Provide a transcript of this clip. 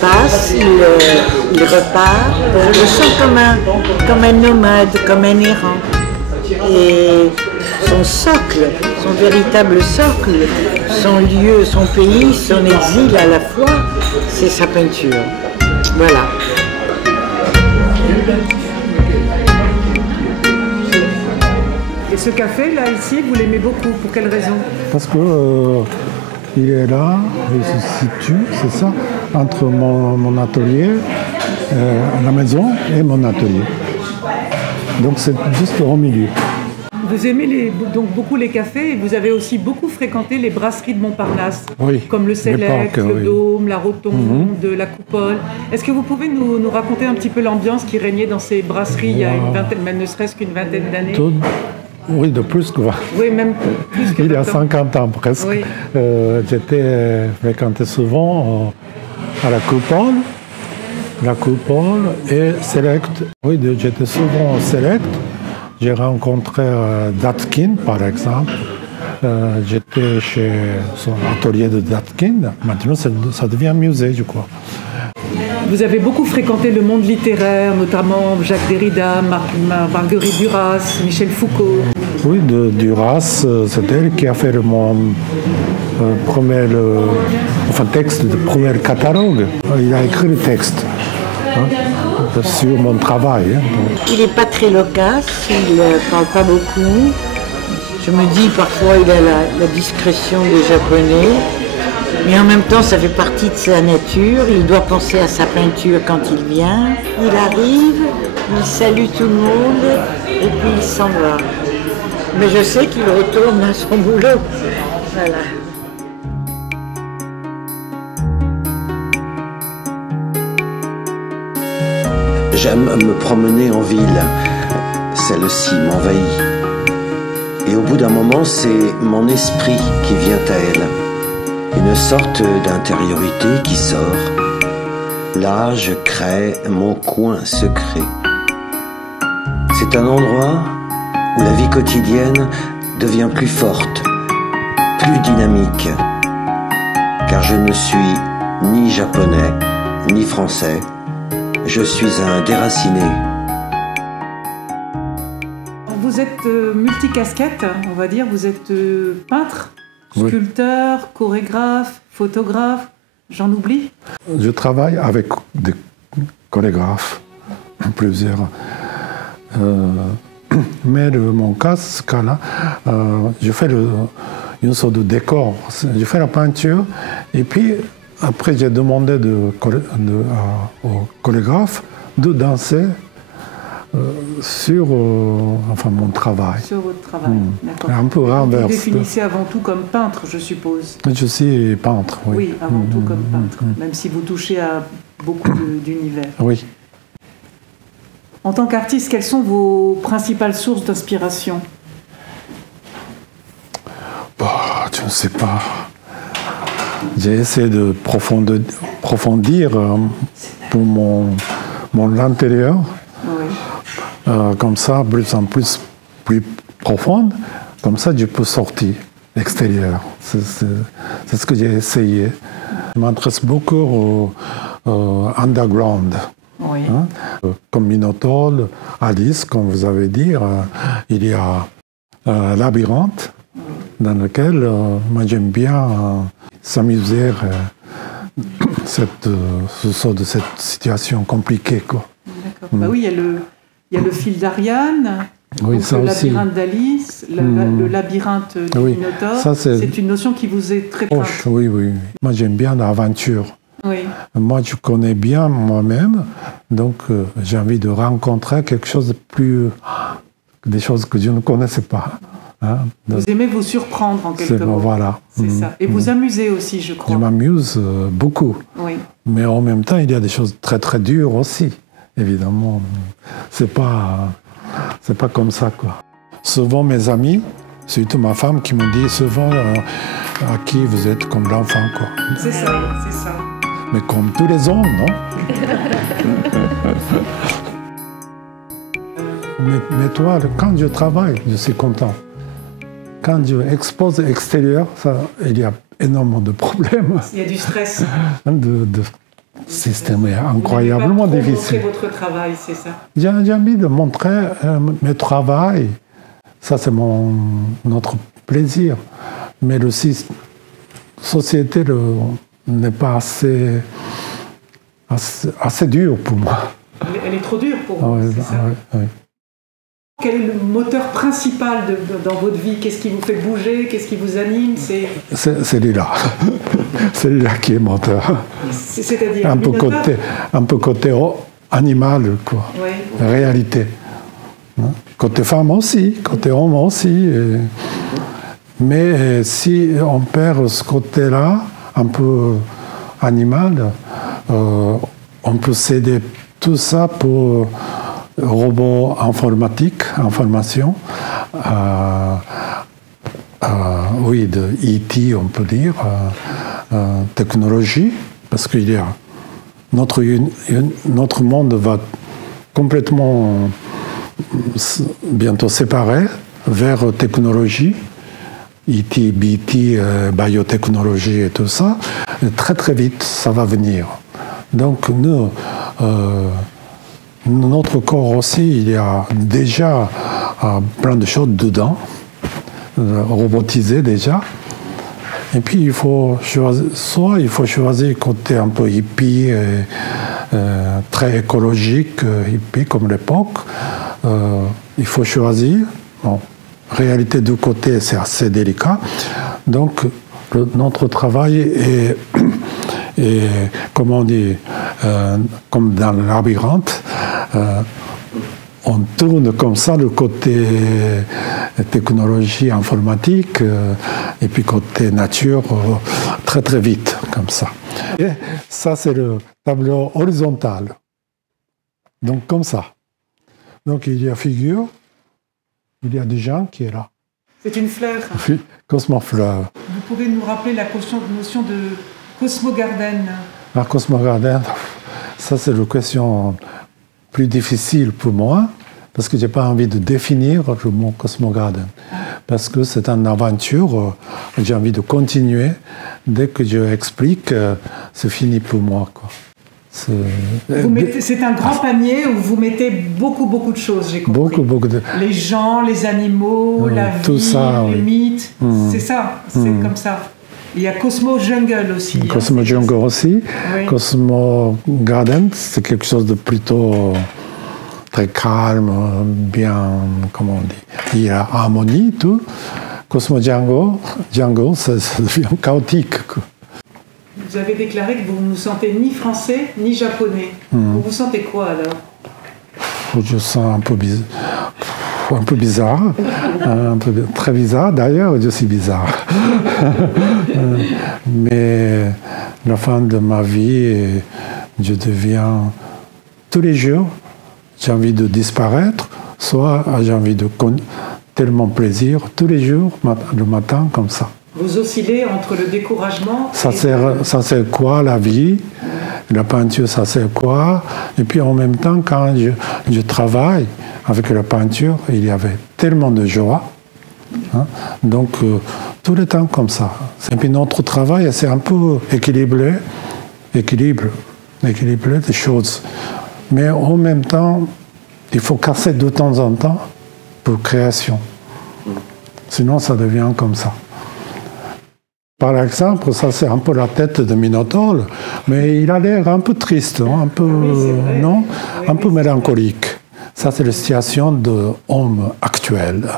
passe, il repart. Je le sens comme un nomade, comme un errant. Et son socle, son véritable socle, son lieu, son pays, son exil à la fois, c'est sa peinture. Voilà. Et ce café, là, ici, vous l'aimez beaucoup. Pour quelle raison? Parce que il est là, il se situe, c'est ça, entre mon atelier, la maison et mon atelier. Donc c'est juste au milieu. Vous aimez donc beaucoup les cafés et vous avez aussi beaucoup fréquenté les brasseries de Montparnasse, oui, comme le Select, le oui. Dôme, la Rotonde, la Coupole. Est-ce que vous pouvez nous raconter un petit peu l'ambiance qui régnait dans ces brasseries il y a une vingtaine, même ne serait-ce qu'une vingtaine d'années? Oui, de plus que... Oui, même plus que il y a 50 ans presque. Oui. J'étais fréquenté souvent à la Coupole et Select. Oui, j'étais souvent au Select. J'ai rencontré Datkin, par exemple. J'étais chez son atelier de Datkin. Maintenant, ça devient un musée, je crois. Vous avez beaucoup fréquenté le monde littéraire, notamment Jacques Derrida, Marguerite Duras, Michel Foucault. Oui, Duras, c'est elle qui a fait mon texte de premier catalogue. Il a écrit le texte sur mon travail. Il n'est pas très loquace, il ne parle pas beaucoup. Je me dis parfois il a la discrétion des Japonais. Mais en même temps, ça fait partie de sa nature. Il doit penser à sa peinture quand il vient. Il arrive, il salue tout le monde et puis il s'en va. Mais je sais qu'il retourne à son boulot. Voilà. J'aime me promener en ville. Celle-ci m'envahit. Et au bout d'un moment, c'est mon esprit qui vient à elle. Une sorte d'intériorité qui sort. Là, je crée mon coin secret. C'est un endroit où la vie quotidienne devient plus forte, plus dynamique. Car je ne suis ni japonais, ni français. Je suis un déraciné. Vous êtes multicasquette, on va dire. Vous êtes peintre, sculpteur, chorégraphe, photographe, j'en oublie? Je travaille avec des chorégraphes, plusieurs. Mais dans mon cas, ce cas-là, je fais une sorte de décor. Je fais la peinture et puis après j'ai demandé au chorégraphe de danser sur mon travail. Sur votre travail, d'accord. Un peu renversé. Vous définissez avant tout comme peintre, je suppose. Je suis peintre, oui. Oui, avant tout comme peintre, même si vous touchez à beaucoup d'univers. Oui. En tant qu'artiste, quelles sont vos principales sources d'inspiration? Je ne sais pas. J'ai essayé de profondir pour mon intérieur. Oui. Comme ça, plus en plus profonde. Comme ça, je peux sortir l'extérieur. C'est ce que j'ai essayé. Je m'intéresse beaucoup au underground. Oui. Comme Minotaure, Alice, comme vous avez dit, il y a Labyrinthe, dans lequel moi j'aime bien s'amuser de cette situation compliquée. D'accord. Bah oui, il y a le fil d'Ariane, oui, le labyrinthe d'Alice, le labyrinthe du Minotaure. C'est une notion qui vous est très proche. Oui, oui. Moi j'aime bien l'aventure. Oui. Moi, je connais bien moi-même, donc j'ai envie de rencontrer quelque chose de plus... des choses que je ne connaissais pas. Vous aimez vous surprendre en quelque sorte. Voilà. C'est ça. Et vous amusez aussi, je crois. Je m'amuse beaucoup. Oui. Mais en même temps, il y a des choses très très dures aussi, évidemment. C'est pas comme ça, quoi. Souvent, mes amis, surtout ma femme, qui me dit souvent à qui vous êtes comme l'enfant, quoi. C'est ça, c'est ça. Mais comme tous les hommes, non? mais toi, quand je travaille, je suis content. Quand je expose l'extérieur, il y a énormément de problèmes. Il y a du stress. système est incroyablement difficile. Vous votre travail, c'est ça? J'ai envie de montrer mes travail. Ça, c'est notre plaisir. Mais la société n'est pas assez dure pour moi. Elle est trop dure pour vous, c'est ça? Oui. Quel est le moteur principal dans votre vie? Qu'est-ce qui vous fait bouger? Qu'est-ce qui vous anime? C'est celui-là. Celui-là qui est moteur. C'est-à-dire un peu côté animal, quoi. Oui. Réalité. Côté femme aussi, côté homme aussi. Mais si on perd ce côté-là, un peu animal, on peut céder tout ça pour robots informatiques, information, oui, de IT, on peut dire, technologie, parce qu'il y a notre monde va complètement bientôt séparé vers technologie, IT, BT, biotechnologie et tout ça. Et très très vite, ça va venir. Donc nous, notre corps aussi, il y a déjà plein de choses dedans, robotisé déjà. Et puis il faut choisir côté un peu hippie, très écologique, hippie comme l'époque. Il faut choisir. Bon, réalité du côté, c'est assez délicat. Donc notre travail est comment on dit, comme dans le labyrinthe, on tourne comme ça le côté technologie informatique et puis côté nature très très vite comme ça. Et ça c'est le tableau horizontal. Donc comme ça. Donc il y a figure, il y a des gens qui est là. C'est une fleur. Cosmofleur. Vous pouvez nous rappeler la notion de Cosmogarden? La Cosmogarden, ça c'est la question plus difficile pour moi, parce que je n'ai pas envie de définir le mot Cosmogarden. Parce que c'est une aventure, j'ai envie de continuer. Dès que je explique, c'est fini pour moi, quoi. C'est un grand panier où vous mettez beaucoup de choses, j'ai compris. Beaucoup de... Les gens, les animaux, la vie, tout ça, les mythes, c'est ça, c'est comme ça. Il y a Cosmo Jungle aussi. Cosmo Jungle aussi. Oui. Cosmo Garden, c'est quelque chose de plutôt très calme, bien, comment on dit, il y a harmonie, tout. Cosmo Jungle, ça devient chaotique, quoi. Vous avez déclaré que vous ne vous sentez ni français ni japonais. Vous vous sentez quoi alors? Je sens un peu bizarre, très bizarre. D'ailleurs, je suis bizarre. Mais la fin de ma vie, je deviens tous les jours, j'ai envie de disparaître, soit j'ai envie de tellement plaisir tous les jours, le matin comme ça. Vous oscillez entre le découragement. Ça sert quoi la vie? La peinture, ça sert quoi? Et puis en même temps, quand je travaille avec la peinture, il y avait tellement de joie. Hein? Donc tout le temps comme ça. Et puis notre travail, c'est un peu équilibré des choses. Mais en même temps, il faut casser de temps en temps pour création. Sinon, ça devient comme ça. Par exemple, ça c'est un peu la tête de Minotaure, mais il a l'air un peu triste, un peu, non, un peu mélancolique. Ça c'est la situation de l'homme actuel.